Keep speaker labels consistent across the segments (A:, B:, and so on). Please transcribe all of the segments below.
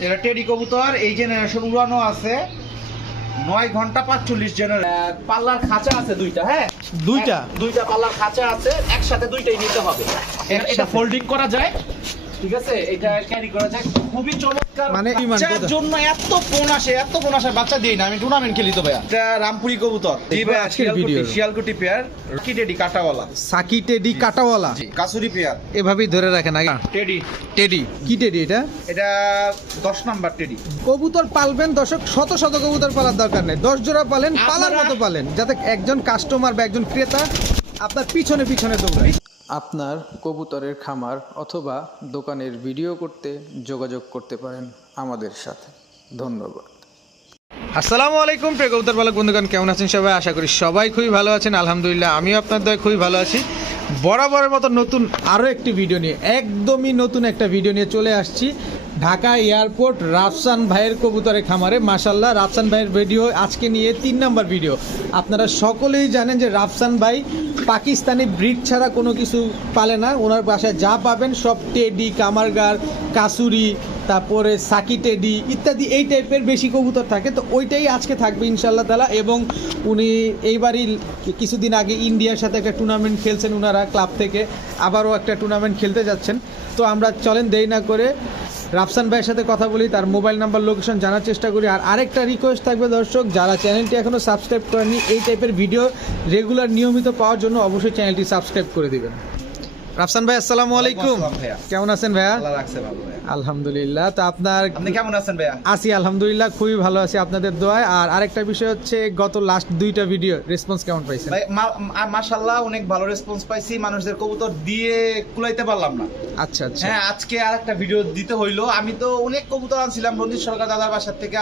A: এটা টেডি কবুতর এই জেনারেশন উড়ানো আছে। নয় ঘণ্টা পাঁচচল্লিশ জেনারেশন পাল্লার খাঁচা আছে দুইটা হ্যাঁ?
B: দুইটা?
A: দুইটা পাল্লার খাঁচা আছে একসাথে দুইটাই নিতে হবে। এটা- এটা ফোল্ডিং করা যায় ঠিক আছে? এটা ক্যারি করা যায় খুবই চমৎকার
B: মানে
A: বাচ্চার জন্য এত ফোন আসে এত ফোন আসে বাচ্চা দিই না। আমি টুর্নামেন্ট খেলি তো ভাইয়া। এটা রামপুরি কবুতর। জি
B: দেখব আজকের ভিডিও।
A: শিয়ালকুটি পেয়ার কি টেডি কাটাওয়ালা।
B: সাকি টেডি কাটাওয়ালা।
A: কাসুরি পেয়ার
B: এভাবেই ধরে রাখেন আগে।
A: টেডি।
B: টেডি কি টেডি এটা?
A: এটা দশ নাম্বার টেডি।
B: কবুতর পালবেন দর্শক শত শত কবুতর পালার দরকার নেই। দশ জোড়া পালেন পালার মতো পালেন। যাতে একজন কাস্টমার বা একজন ক্রেতা আপনার পিছনে পিছনে দৌড়ায়।
C: আপনার কবুতরের খামার অথবা দোকানের ভিডিও করতে যোগাযোগ করতে পারেন আমাদের সাথে। ধন্যবাদ।
B: আসসালামু আলাইকুম, প্রিয় কবুতর পালক বন্ধুগণ, কেমন আছেন সবাই? আশা করি সবাই খুবই ভালো আছেন। আলহামদুলিল্লাহ, আমিও আপনার দয় খুবই ভালো আছি। বরাবরের মতো নতুন আরও একটি ভিডিও নিয়ে, একদমই নতুন একটা ভিডিও নিয়ে চলে আসছি। ঢাকা এয়ারপোর্ট রাফসান ভাইয়ের কবুতরের খামারে। মাসাল্লাহ রাফসান ভাইয়ের ভিডিও আজকে নিয়ে তিন নাম্বার ভিডিও আপনারা সকলেই জানেন যে রাফসান ভাই পাকিস্তানি ব্রিড ছাড়া কোনো কিছু পালে না। ওনার বাসায় যা পাবেন সব টেডি, কামারগার, কাসুরি, তারপরে সাকি টেডি ইত্যাদি এই টাইপের বেশি কবুতর থাকে। তো ওইটাই আজকে থাকবে ইনশাল্লাহ তালা এবং উনি এইবারই কিছুদিন আগে ইন্ডিয়ার সাথে একটা টুর্নামেন্ট খেলছেন ওনারা ক্লাব থেকে। আবারও একটা টুর্নামেন্ট খেলতে যাচ্ছেন। তো আমরা চলেন দেরি না করে রাফসান ভাইয়ের সাথে কথা বলি, তার মোবাইল নাম্বার লোকেশন জানার চেষ্টা করি। আর আরেকটা রিকোয়েস্ট থাকবে দর্শক, যারা চ্যানেলটি এখনও সাবস্ক্রাইব করেনি এই টাইপের ভিডিও রেগুলার নিয়মিত পাওয়ার জন্য অবশ্যই চ্যানেলটি সাবস্ক্রাইব করে দিবেন। রাফসান ভাই আসসালামু আলাইকুম। কেমন আছেন ভাইয়া? আলহামদুলিল্লাহ। তো আপনার
A: আপনি কেমন আছেন ভাইয়া?
B: আছি আলহামদুলিল্লাহ খুবই ভালো আছি আপনাদের দোয়ায়। আর আরেকটা বিষয় হচ্ছে গত লাস্ট দুইটা ভিডিও রেসপন্স কেমন পাইছেন?
A: ভাই মাশাল্লাহ অনেক ভালো রেসপন্স পাইছি। মানুষদের কবুতর দিয়ে কুলাইতে পারলাম না।
B: আচ্ছা আচ্ছা।
A: হ্যাঁ আজকে আরেকটা ভিডিও দিতে হইল। আমি তো অনেক কবুতর আনছিলাম। রঞ্জিত সরকার দাদার বাসার থেকে।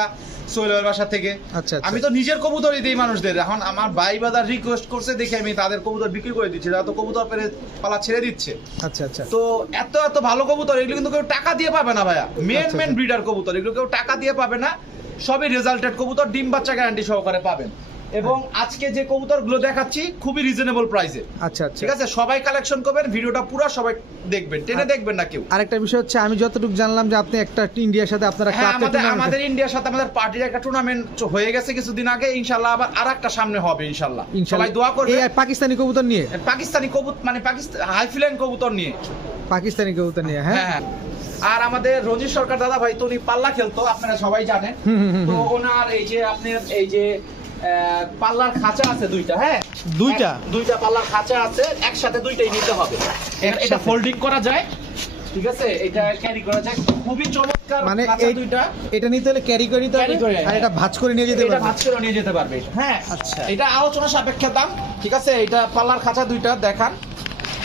A: সোহেলের বাসা থেকে।
B: আচ্ছা আচ্ছা।
A: আমি তো নিজের কবুতরই দিই মানুষদের। এখন আমার ভাই বাদার রিকোয়েস্ট করছে দেখে আমি তাদের কবুতর বিক্রি করে দিচ্ছি। তারা তো কবুতর পেরে পালা ছেড়ে দিচ্ছে।
B: আচ্ছা আচ্ছা।
A: তো এত এত ভালো কবুতর এগুলো কিন্তু কেউ টাকা দিয়ে পাবে না ভাইয়া। Main main. ব্রিডার কবুতর এগুলো কেউ টাকা দিয়ে পাবে না। সবই রেজাল্টেড কবুতর ডিম বাচ্চা গ্যারান্টি সহকারে পাবেন। এবং আজকে যে কবুতরগুলো দেখাচ্ছি খুবই রিজনেবল প্রাইসে
B: আচ্ছা আচ্ছা।
A: ঠিক আছে? সবাই কালেকশন করবেন ভিডিওটা পুরো সবাই দেখবেন টেনে দেখবেন না কেউ।
B: আরেকটা বিষয় হচ্ছে আমি যতটুকু জানলাম যে আপনি একটা ইন্ডিয়ার সাথে আপনারা
A: হ্যাঁ আমাদের আমাদের ইন্ডিয়ার সাথে আমাদের পার্টির একটা টুর্নামেন্ট হয়ে গেছে কিছুদিন আগে ইনশাল্লাহ আবার আর একটা সামনে হবে ইনশাল্লাহ সবাই দোয়া করবে
B: এই পাকিস্তানি কবুতর নিয়ে?
A: পাকিস্তানি কবুতর মানে পাকিস্তান হাই ফ্লাইং কবুতর নিয়ে।
B: পাকিস্তানি কবুতর নিয়ে হ্যাঁ?
A: হ্যাঁ আর আমাদের রঞ্জিত সরকার দাদা ভাই তো উনি পাল্লা খেলতো আপনারা সবাই জানেন। তো ওনার এই যে আপনার এই যে পাল্লার খাঁচা আছে দুইটা হ্যাঁ?
B: দুইটা?
A: দুইটা পাল্লার খাঁচা আছে একসাথে দুইটাই নিতে হবে। এটা- এটা ফোল্ডিং করা যায় ঠিক আছে? এটা ক্যারি করা যায়। খুবই চমৎকার
B: মানে এই
A: দুইটা।
B: এটা নিতে হলে ক্যারি করে নিতে হবে আর
A: হ্যাঁ।
B: এটা ভাঁজ করে নিয়ে যেতে
A: এটা ভাঁজ করে নিয়ে যেতে পারবে। হ্যাঁ
B: আচ্ছা।
A: এটা আলোচনা সাপেক্ষে দাম ঠিক আছে? এটা পাল্লার খাঁচা দুইটা দেখান।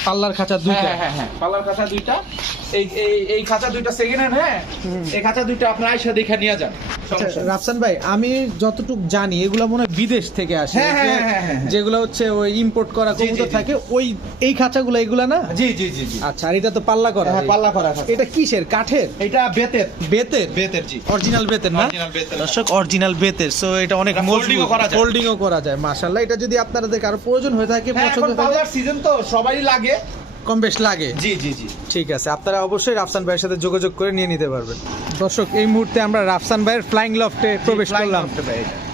B: পাল্লার খাঁচা দুইটা।
A: হ্যাঁ হ্যাঁ হ্যাঁ পাল্লার খাঁচা দুইটা। এই এই এই খাঁচা দুইটা সেকেন্ড হ্যান্ড হ্যাঁ? এই খাঁচা দুইটা আপনার আইসা দেখে নিয়ে যান।
B: আচ্ছা। রাফসান ভাই আমি যতটুকু জানি এগুলো মনে হয় বিদেশ থেকে আসে
A: হ্যাঁ, হ্যাঁ।
B: যেগুলো হচ্ছে ওই ইম্পোর্ট করা কবুতর থাকে ওই এই খাঁচাগুলো এগুলা না?
A: জি জি জি
B: আচ্ছা আর এটা তো পাল্লা করা
A: হ্যাঁ পাল্লা করা
B: এটা কিসের কাঠের?
A: এটা বেতের।
B: বেতের?
A: বেতের জি।
B: অরিজিনাল বেতের না? দর্শক অরিজিনাল বেতের সো এটা অনেক
A: এটা ও করা যায়।
B: করা যায় মাশাআল্লাহ। এটা যদি আপনাদের কারও প্রয়োজন হয়ে থাকে পছন্দ হয়ে
A: সিজন তো সবারই লাগে।
B: কম বেশ লাগে।
A: জি জি জি।
B: ঠিক আছে আপনারা অবশ্যই রাফসান ভাইয়ের সাথে যোগাযোগ করে নিয়ে নিতে পারবেন। দর্শক এই মুহূর্তে আমরা রাফসান ভাইয়ের ফ্লাইং লফটে প্রবেশ করলাম।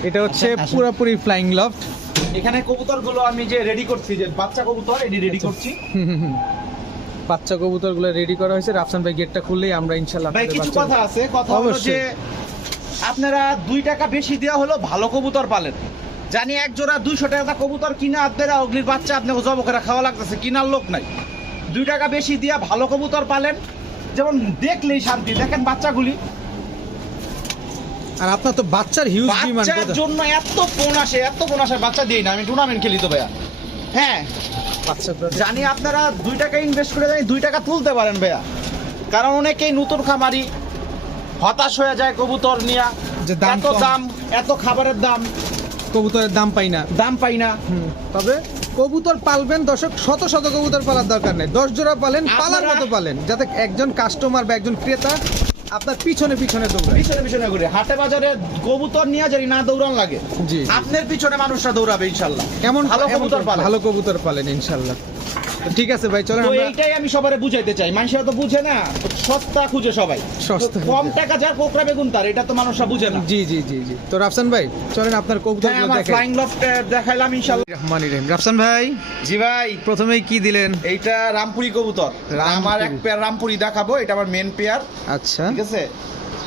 A: এটা।
B: হচ্ছে পুরোপুরি ফ্লাইং লফট
A: এখানে কবুতরগুলো আমি যে রেডি করছি যে বাচ্চা কবুতর এটি রেডি
B: আচ্ছা।
A: করছি।
B: বাচ্চা কবুতরগুলো রেডি করা হয়েছে। রাফসান ভাই গেটটা খুললেই আমরা ইনশাল্লাহ
A: ভাই কিছু কথা আছে। কথা হলো। যে আপনারা দুই টাকা বেশি দেওয়া হলো ভালো কবুতর পালেন। জানি এক জোড়া দুইশো টাকা কবুতর কিনা আপনারা অগ্নির বাচ্চা আপনাকে জব করে খাওয়া লাগতেছে কিনার লোক নাই। দুই টাকা বেশি দিয়া ভালো কবুতর পালেন। যেমন দেখলেই শান্তি দেখেন বাচ্চাগুলি।
B: আর আপনার তো বাচ্চার হিউজ ডিমান্ড
A: বাচ্চার জন্য এত ফোন আসে এত ফোন আসে বাচ্চা দিই না আমি টুর্নামেন্ট খেলি তো ভাইয়া। হ্যাঁ।
B: বাচ্চা
A: জানি আপনারা দুই টাকা ইনভেস্ট করে জানি দুই টাকা তুলতে পারেন ভাইয়া। কারণ অনেকেই নতুন খামারি হতাশ হয়ে যায় কবুতর নিয়া।
B: যে দাম
A: এত দাম এত খাবারের দাম।
B: কবুতরের দাম পাই না।
A: দাম পাই না।
B: তবে কবুতর পালবেন দর্শক শত শত কবুতর পালার দরকার নেই। দশ জোড়া পালেন পালার মতো পালেন যাতে একজন কাস্টমার বা একজন ক্রেতা আপনার পিছনে পিছনে দৌড়ায়।
A: পিছনে পিছনে ঘুরে। হাটে বাজারে কবুতর নিয়ে যারি না দৌড়ান লাগে
B: জি।
A: আপনার পিছনে মানুষরা দৌড়াবে ইনশাল্লাহ।
B: কেমন
A: ভালো কবুতর পালেন।
B: ভালো কবুতর পালেন ইনশাল্লাহ। ঠিক আছে ভাই চলেন
A: তো
B: আমরা
A: এইটাই আমি সবারে বুঝাইতে চাই। মানুষেরা তো বুঝে না সস্তা খুঁজে সবাই।
B: সস্তা
A: কম টাকা যার কোকরা বেগুন তার এটা তো মানুষরা বুঝে না।
B: জি জি জি জি। তো রাফসান ভাই চলেন আপনার
A: হ্যাঁ
B: কবুতরগুলো
A: আমার
B: দেখেন।
A: ফ্লাইং লফট দেখাইলাম ইনশাআল্লাহ
B: রহমান রহিম রাফসান ভাই
A: জি ভাই।
B: প্রথমেই কি দিলেন?
A: এইটা রামপুরি কবুতর। আমার এক পেয়ার রামপুরি দেখাবো এটা আমার মেন পেয়ার।
B: আচ্ছা।
A: ঠিক আছে?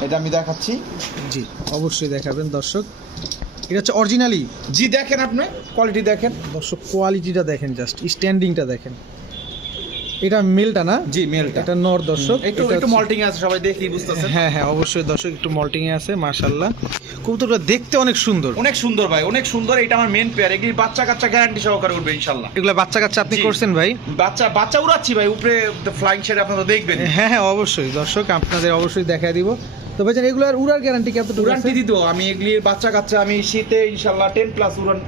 A: এটা আমি দেখাচ্ছি।
B: জি অবশ্যই দেখাবেন দর্শক। এটা হচ্ছে অরিজিনালি
A: জি দেখেন আপনি। কোয়ালিটি দেখেন।
B: দর্শক কোয়ালিটিটা দেখেন জাস্ট স্ট্যান্ডিংটা দেখেন। এটা মেলটা না?
A: জি মেলটা
B: এটা নর দর্শক।
A: একটু একটু মল্টিং আছে সবাই দেখেই বুঝতেছেন।
B: হ্যাঁ হ্যাঁ অবশ্যই দর্শক একটু মল্টিং এ আছে মাশাল্লাহ কবুতরটা দেখতে অনেক সুন্দর।
A: অনেক সুন্দর ভাই অনেক সুন্দর। এটা আমার মেন পেয়ার এগুলি বাচ্চা কাচ্চা গ্যারান্টি সহকারে উঠবে ইনশাল্লাহ
B: এগুলা বাচ্চা কাচ্চা আপনি। করছেন ভাই?
A: বাচ্চা বাচ্চা উড়াচ্ছি ভাই উপরে ফ্লাইং শেড আপনারা দেখবেন
B: হ্যাঁ হ্যাঁ অবশ্যই। দর্শক আপনাদের অবশ্যই দেখা দিব। তো ভাইজান এগুলার উড়ার গ্যারান্টি আছে?
A: গ্যারান্টি দিত আমি এগুলির বাচ্চা কাচ্চা আমি শীতে ইনশাল্লাহ টেন প্লাস উড়ান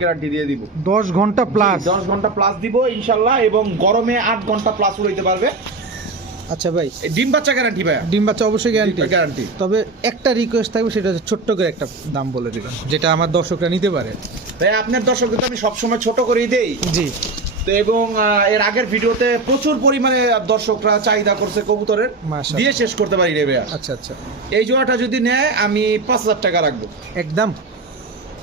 A: গ্যারান্টি দিয়ে দিব।
B: দশ ঘণ্টা প্লাস
A: দশ ঘণ্টা প্লাস দিব ইনশাল্লাহ এবং গরমে আট ঘণ্টা প্লাস উড়াইতে পারবে।
B: আচ্ছা ভাই।
A: এই ডিম বাচ্চা গ্যারান্টি ভাই
B: ডিম বাচ্চা অবশ্যই গ্যারান্টি
A: গ্যারান্টি
B: তবে একটা রিকোয়েস্ট থাকবে সেটা হচ্ছে ছোট্ট করে একটা দাম বলে দিবেন যেটা আমার দর্শকরা নিতে পারে।
A: ভাই আপনার দর্শকদের তো আমি সবসময় ছোট করেই দেই।
B: জি।
A: তো এবং এর আগের ভিডিওতে প্রচুর পরিমাণে দর্শকরা চাহিদা করছে কবুতরের। দিয়ে শেষ করতে পারি রে ভাইয়া।
B: আচ্ছা আচ্ছা।
A: এই জোড়াটা যদি নেয় আমি পাঁচ হাজার টাকা রাখব।
B: একদম।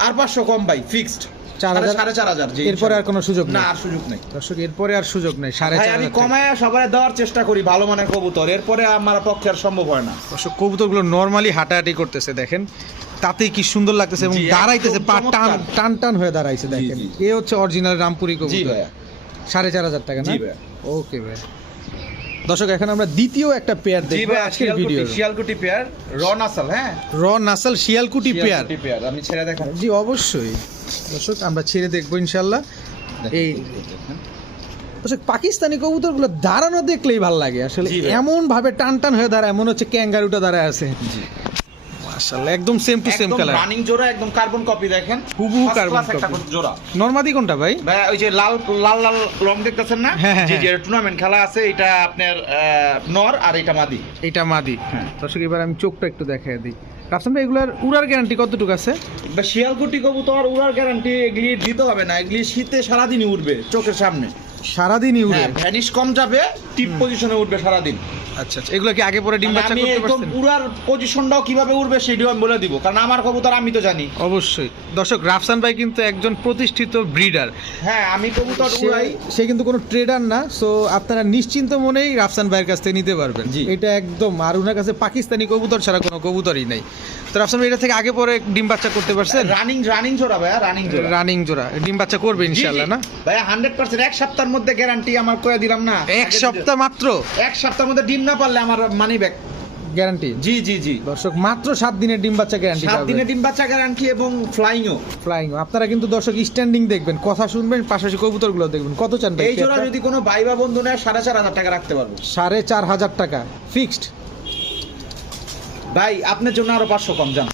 A: আর পাঁচশো কম ভাই ফিক্সড
B: চার হাজার?
A: সাড়ে চার হাজার জি,
B: এরপরে আর কোনো সুযোগ
A: না আর সুযোগ নেই।
B: দর্শক এরপরে আর সুযোগ নেই সাড়ে চার
A: আমি কমায় সবাই দেওয়ার চেষ্টা করি ভালো মানের কবুতর। এরপরে আমার পক্ষে আর সম্ভব হয় না।
B: দর্শক কবুতরগুলো নর্মালি হাঁটাহাঁটি করতেছে দেখেন। তাতেই কি সুন্দর লাগতেছে এবং দাঁড়াইতেছে পা টান টান টান হয়ে দাঁড়াইছে দেখেন। এ হচ্ছে অরিজিনাল রামপুরি কবুতর। সাড়ে চার হাজার টাকা না? ওকে ভাই দর্শক এখন আমরা দ্বিতীয় একটা পেয়ার আজকের ভিডিও
A: শিয়ালকুটি পেয়ার র নাসাল হ্যাঁ?
B: র নাসাল শিয়ালকুটি পেয়ার
A: পেয়ার আমি ছেড়ে দেখা
B: জি অবশ্যই। দর্শক আমরা ছেড়ে দেখব ইনশাল্লাহ। এই দর্শক পাকিস্তানি কবুতরগুলো দাঁড়ানো দেখলেই ভালো লাগে। আসলে এমন ভাবে টান টান হয়ে দাঁড়ায় এমন হচ্ছে ক্যাঙ্গারুটা দাঁড়ায় আছে। মাশাআল্লাহ একদম same to same colour
A: running জোড়া একদম কার্বন কপি দেখেন?
B: হুবহু
A: একটা
B: copy।
A: জোড়া।
B: নরমাদি কোনটা ভাই?
A: ভাই ওই যে লাল লাল লাল রং দেখতেছেন না?
B: হ্যাঁ, হ্যাঁ,
A: জি
B: হ্যাঁ।
A: যে টুর্নামেন্ট খেলা আছে এটা আপনার নর আর এটা মাদি।
B: এটা মাদি।
A: হ্যাঁ।
B: দর্শক এবার আমি চোখটা একটু দেখাই দিই। রাফসান ভাই এগুলার উড়ার গ্যারান্টি কতটুকু আছে?
A: শিয়ালকুটি কবুতর উড়ার গ্যারান্টি এগুলি দিতে হবে না এগুলি শীতে সারাদিনই উঠবে চোখের সামনে।
B: সারাদিনই উড়ে।
A: ভ্যানিশ কম যাবে টিপ পজিশনে উঠবে সারাদিন।
B: আচ্ছা আচ্ছা। এগুলো কি আগে পরে ডিম বাচ্চা
A: আমি
B: করতে
A: একদম উড়ার পজিশনটাও কীভাবে সেটাও আমি বলে দিব কারণ আমার কবুতর আমি তো জানি।
B: অবশ্যই। দর্শক রাফসান ভাই কিন্তু একজন প্রতিষ্ঠিত ব্রিডার
A: হ্যাঁ আমি কবুতর উড়াই।
B: সে কিন্তু কোনো ট্রেডার না সো আপনারা নিশ্চিন্ত মনেই রাফসান ভাইয়ের কাছ থেকে নিতে পারবেন। এটা একদম আর ওনার কাছে পাকিস্তানি কবুতর ছাড়া কোনো কবুতরই নাই। তো রাফসান ভাই এটা থেকে আগে পরে ডিম বাচ্চা করতে পারছেন?
A: রানিং রানিং জোড়া ভাইয়া রানিং জোড়া।
B: রানিং জোড়া। ডিম বাচ্চা করবে ইনশাআল্লাহ না?
A: ভাইয়া হান্ড্রেড পার্সেন্ট এক সপ্তাহের মধ্যে গ্যারান্টি আমার কয়ে দিলাম না।
B: এক সপ্তাহ মাত্র?
A: এক সপ্তাহের মধ্যে ডিম না পারলে আমার মানি ব্যাক
B: গ্যারান্টি
A: জি জি জি।
B: দর্শক মাত্র সাত দিনের ডিম বাচ্চা গ্যারান্টি
A: সাত দিনের ডিম বাচ্চা গ্যারান্টি এবং ফ্লাইংও
B: ফ্লাইং আপনারা কিন্তু দর্শক স্ট্যান্ডিং দেখবেন কথা শুনবেন পাশাপাশি কবুতরগুলো দেখবেন। কত চান
A: এই জোড়া যদি কোনো ভাই বা বন্ধু নেয় সাড়ে চার হাজার টাকা রাখতে পারব।
B: সাড়ে চার হাজার টাকা। ফিক্সড
A: ভাই আপনার জন্য আরও পাঁচশো কম যান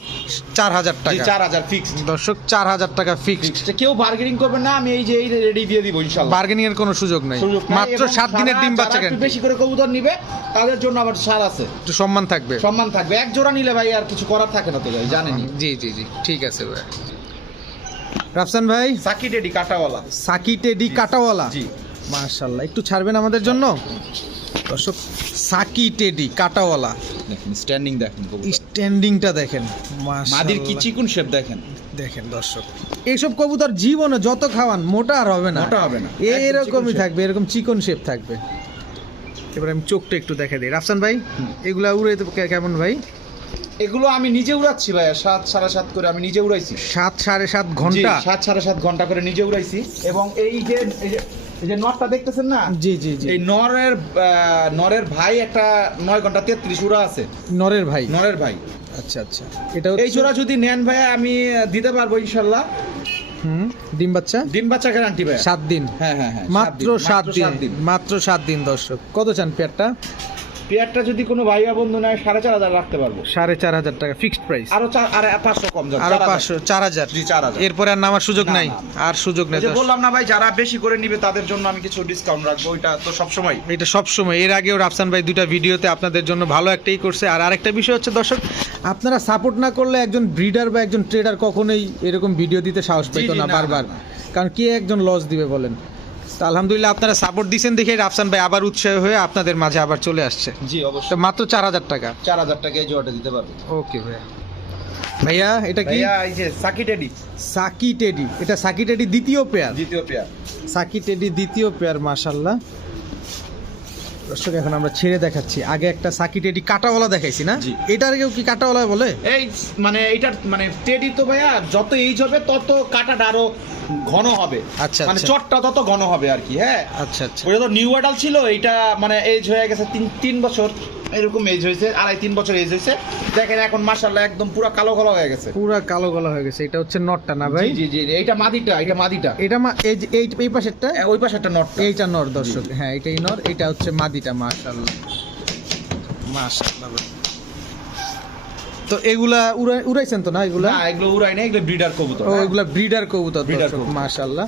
B: চার হাজার টাকা।
A: চার হাজার ফিক্সড
B: দর্শক চার হাজার টাকা ফিক্সড
A: কেউ বার্গেনিং করবেন না আমি এই যে এই রেডি দিয়ে দিব ইনশাল্লাহ।
B: বার্গেনিং এর কোনো সুযোগ নাই। মাত্র সাত দিনের ডিম বাচ্চা
A: বেশি করে কবুতর নিবে তাদের জন্য আবার ছাড় আছে।
B: একটু সম্মান থাকবে।
A: সম্মান থাকবে। এক জোড়া নিলে ভাই আর কিছু করার থাকে না তো ভাই জানেনি
B: জি জি জি ঠিক আছে ভাই। রাফসান ভাই?
A: সাকি ডেডি কাটাওয়ালা।
B: সাকি টেডি কাটাওয়ালা।
A: জি।
B: মাশাআল্লাহ একটু ছাড়বেন আমাদের জন্য? দর্শক সাকি টেডি কাটাওয়ালা।
A: দেখেন স্ট্যান্ডিং দেখেন
B: স্ট্যান্ডিংটা দেখেন
A: মাদির কি চিকুন শেপ দেখেন?
B: দেখেন দর্শক এইসব কবুতর জীবনে যত খাওয়ান মোটা আর হবে না।
A: মোটা হবে না।
B: এরকমই থাকবে এরকম চিকন শেপ থাকবে। এবার আমি চোখটা একটু দেখে দিই। রাফসান ভাই এগুলা উড়ে তো কেমন ভাই?
A: এগুলো আমি নিজে উড়াচ্ছি ভাই সাত সাড়ে সাত করে আমি নিজে উড়াইছি।
B: সাত সাড়ে সাত
A: ঘণ্টা? সাত সাড়ে সাত ঘণ্টা করে নিজে উড়াইছি। এবং এই যে এই যে- নরটা দেখতেছেন না?
B: জি জি জি।
A: এই নরের নরের ভাই একটা নয় ঘণ্টা তেত্রিশ উড়া আছে।
B: নরের ভাই।
A: নরের ভাই।
B: আচ্ছা আচ্ছা। এটা
A: এই জোড়া যদি নেন ভাই আমি দিতে পারব ইনশাল্লাহ।
B: হুম ডিম বাচ্চা?
A: ডিম বাচ্চা গ্যারান্টি ভাই
B: সাত দিন।
A: হ্যাঁ হ্যাঁ হ্যাঁ
B: মাত্র সাত দিন। মাত্র সাত দিন দর্শক। কত চান পেয়ারটা?
A: পেয়ারটা যদি কোনো ভাইয়া বন্ধু নেয় সাড়ে চার হাজার রাখতে পারব।
B: সাড়ে চার হাজার টাকা ফিক্সড প্রাইস
A: আরও চার আর পাঁচশো কম যাবে আরও
B: পাঁচশো চার হাজার।
A: জি, 4,000
B: এরপরে আর নামার সুযোগ নাই আর সুযোগ নেই।
A: বললাম না ভাই যারা বেশি করে নিবে তাদের জন্য আমি কিছু ডিসকাউন্ট রাখব ওইটা তো সবসময়।
B: এটা সবসময়। এর আগেও রাফসান ভাই দুইটা ভিডিওতে আপনাদের জন্য ভালো একটাই করছে। আর আরেকটা বিষয় হচ্ছে দর্শক আপনারা সাপোর্ট না করলে একজন ব্রিডার বা একজন ট্রেডার কখনোই এরকম ভিডিও দিতে সাহস পেত না, বারবার। কারণ কে একজন লস দিবে বলেন? তো আলহামদুলিল্লাহ আপনারা সাপোর্ট দিচ্ছেন দেখে রাফসান ভাই আবার উৎসাহ হয়ে আপনাদের মাঝে আবার চলে আসছে।
A: জি অবশ্যই।
B: মাত্র চার হাজার টাকা।
A: চার হাজার টাকা এই জোড়াটা দিতে পারবে।
B: ওকে ভাইয়া। ভাইয়া এটা কি?
A: ভাইয়া এই যে সাকি টেডি।
B: সাকি টেডি। এটা সাকি টেডি দ্বিতীয় পেয়ার
A: দ্বিতীয় পেয়ার
B: সাকি টেডি দ্বিতীয় পেয়ার মাশাল্লাহ দর্শক এখন আমরা ছেড়ে দেখাচ্ছি। আগে একটা সাকি টেডি কাটাওয়ালা দেখাইছি না। এটার কেউ কি কাটাওয়ালা বলে?
A: এই মানে এইটার মানে টেডি তো ভাইয়া যত এইজ হবে তত কাটাটা আরও ঘন হবে।
B: আচ্ছা,
A: মানে
B: আচ্ছা।
A: চটটা তত ঘন হবে আর কি হ্যাঁ?
B: আচ্ছা আচ্ছা।
A: ওটা তো নিউ অ্যাডাল ছিল এটা মানে এজ হয়ে গেছে তিন তিন বছর। এরকম এজ হয়েছে আড়াই তিন বছর এজ হয়েছে। দেখেন এখন মার্শাল্লাহ একদম পুরো কালো কালো হয়ে গেছে।
B: পুরা কালো গলা হয়ে গেছে এটা হচ্ছে নটটা না ভাই?
A: জি জি জি এইটা মাদিটা এটা মাদিটা।
B: এটা মা এই এই এই পাশেরটা?
A: ওই পাশেরটা নট
B: এইটা নর দর্শক। হ্যাঁ এটাই নর এটা হচ্ছে মাদিটা মাশাল্লাহ মাশাল্লাহ। তো এগুলা উড়াই উড়াইছেন তো না এগুলা?
A: না এগুলো উড়াই না এগুলো ব্রিডার কবুতর
B: ও এগুলা ব্রিডার কবুতর। মাশাল্লাহ